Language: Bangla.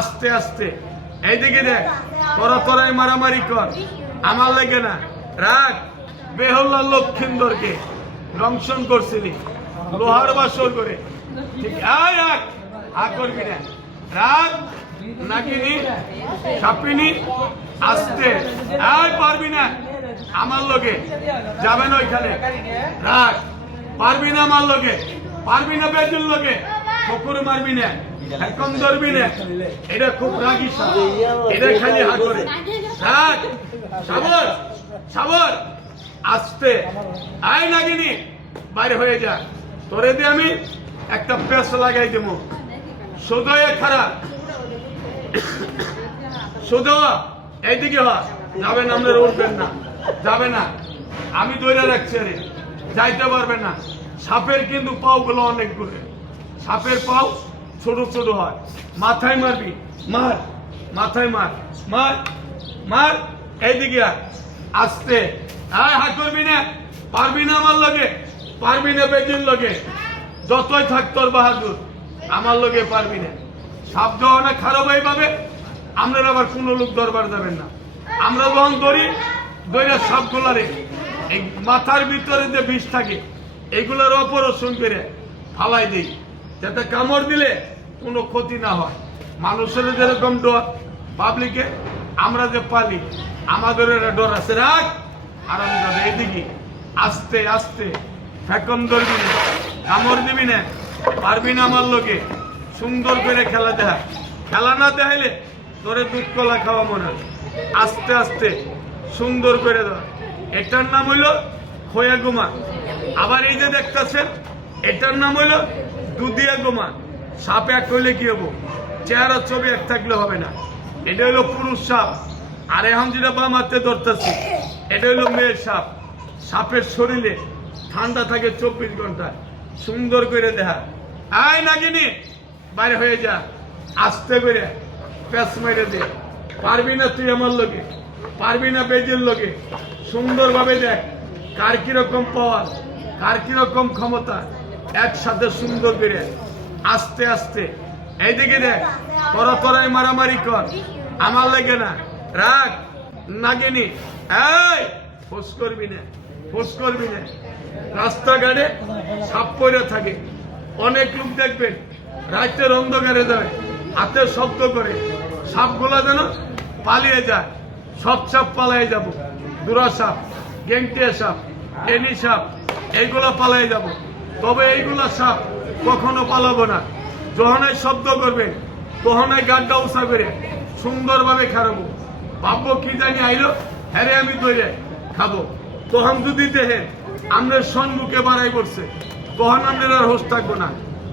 আস্তে আস্তে। এইদিকে দেখ, তোরা তোরাই মারামারি কর। আমার লেগে না। রাখ, বেহল্লা লক্ষিন্দরকে দংশন করছিলি, লোহার বাসর করে। ঠিক আয় রাখ, হা করবি না। রাখ নাকিনি সাপিনি আস্তে। আয় পারবি না। আমার লোকে যাবে না ওইখানে। রাখ, পারবি না আমার লোকে পারবি না বেজুর লোকে কুকুর মারবি না। এখন ধরবি না এটা খুব রাগি এটা খালি হাত করে সাবর আস্তে। আয় নাগিনি। বাইরে হয়ে যা। তোরে দিয়ে আমি একটা পেস লাগাই দেবো। সোদয়ে খারাপ সোদা এইদিকে হ। যাবেন আপনারা উঠবেন না। যাবে না। আমি দৈরা রাখছি আরে। যাইতে পারবে না। সাপের কিন্তু পাও গুলো অনেকগুলো সাপের পাও ছোট ছোট হয়। মাথায় মারবি। মার, মাথায় মার মার মার, এইদিকে। আস্তে। আয়, হাত করবি না। পারবি না আমার লগে। পারবি না বেজির লগে। যতই থাক তোর বাহাদুর। আমার লগে পারবি না। সাপ যখন খারাপ হয়ে পাবে আমরা আবার কোনো লোক দরবার যাবেন না। আমরা যখন ধরি দইরা সাপ গোলারে এই মাথার ভিতরে যে বিষ থাকে, এগুলোর অপারেশন করে ফালাই দিই। যাতে কামড় দিলে কোনো ক্ষতি না হয়। মানুষের যেরকম ডর পাবলিকে আমরা যে পালি, আমাদের একটা ডর আছে। রাখ! আরাম যাবে এদিকে আস্তে আস্তে ফেকন ধরবি না, কামড় দিবি না, পারবি না আমার লোকে। সুন্দর করে খেলা দেখা। খেলা না দেখাইলে তোরে দুধ কলা খাওয়া মনে হয়। আস্তে আস্তে সুন্দর করে দেওয়া এটার নাম হইল খোয়া গুমা আবার এই যে দেখতেছেন, এটার নাম হইল দুধিয়া গুমা সাপ এক হইলে কি হব? চেহারা ছবি এক থাকলে হবে না। এটা হইল পুরুষ সাপ। আর এখন যেটা বাম হাতে ধরতেছি, এটা হইল মেয়ের সাপ। সাপের শরীরে ঠান্ডা থাকে চব্বিশ ঘণ্টা। সুন্দর করে দেখা। আয় নাগিনি, বাইরে হয়ে যা। আস্তে করে প্যাস মেরে দে। পারবি না তুই আমার লোকে পারবি না বেজের লোকে সুন্দরভাবে দেখ, কার কীরকম পাওয়ার কার কীরকম ক্ষমতা। একসাথে সুন্দর করে আস্তে আস্তে। এইদিকে দেখ তোরা তোরাই মারামারি কর। আমার লেগে না। রাখ, নাগিনি। এই, ফোস করবি না, ফোস করবি না। রাস্তাঘাটে সাপ পড়ে থাকে। অনেক লোক দেখবেন রাতের অন্ধকারে যাবে, হাতে শব্দ করে। সাপগুলা যেন পালিয়ে যায়। সব সাপ পালিয়ে যাব। দুরা সাপ গেংটিয়া সাপ টেনি সাপ, এইগুলো পালিয়ে যাব। তবে এইগুলা সাপ কখনো পালাবো না। যখনই শব্দ করবে তখনই গাড্ডা উষা করে সুন্দরভাবে খারাবো ভাববো কি জানি আইলো, হ্যারে আমি তৈরি খাব। তখন যদি দেখেন আমরা সন্মুখে বাড়াই করছে তখন আমাদের আর হোস থাকব না।